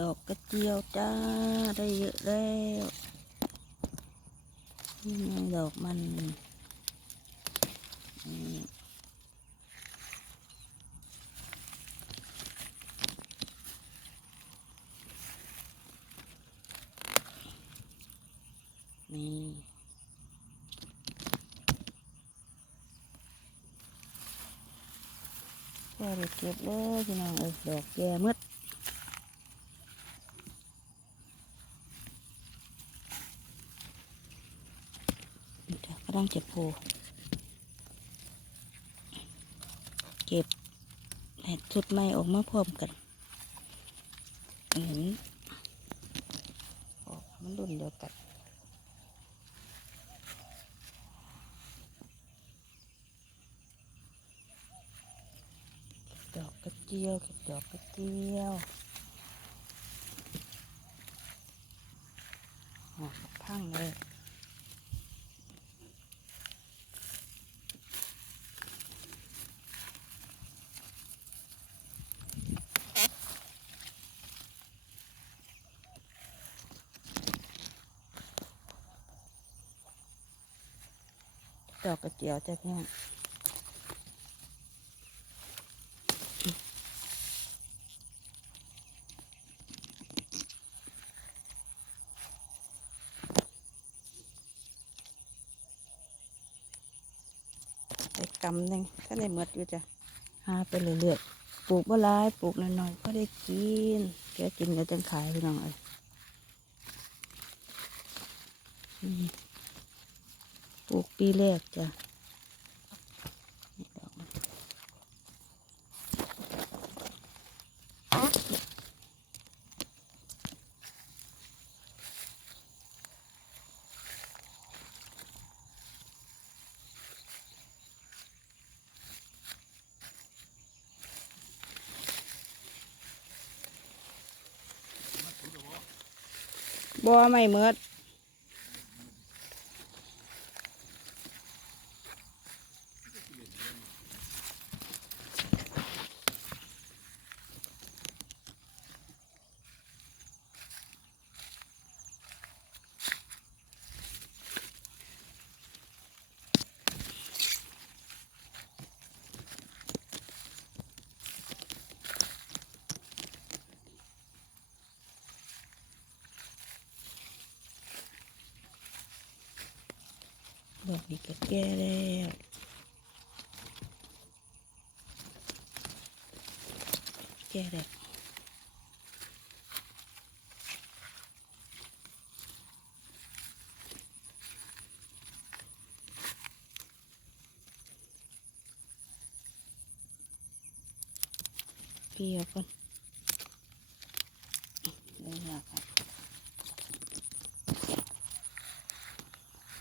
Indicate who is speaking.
Speaker 1: ดอกกระเจียวจ้าได้เยอะแล้วนี่ไงดอกมันนี่นี่ก็ได้เก็บเลยพี่น้องเอ้ยดอกแก่หมืด นี่จ้ะกำลังจะโผล่เก็บให้ชุดใหม่ออกมาพร้อมกันเห็นออกมันรุ่นเดียวกันดอกกระเจียวเก็บดอกกระเจียวหอกพังเลย ดอกกระเจียวจ้ะพี่น้องไปกำหนึ่งก็ได้หมดอยู่จ้ะหาไปเรื่อยๆปลูกบ่หลายปลูกน้อยๆก็ได้กินแกกินก็จังขายพี่น้องเอ้ย ปลูกปีแรกจ้ะนี่อไม่เมือด ดอกนี้ก็แก่แล้วแก่แล้วเปรี้ยวก่อนเดี๋ยวอยากให้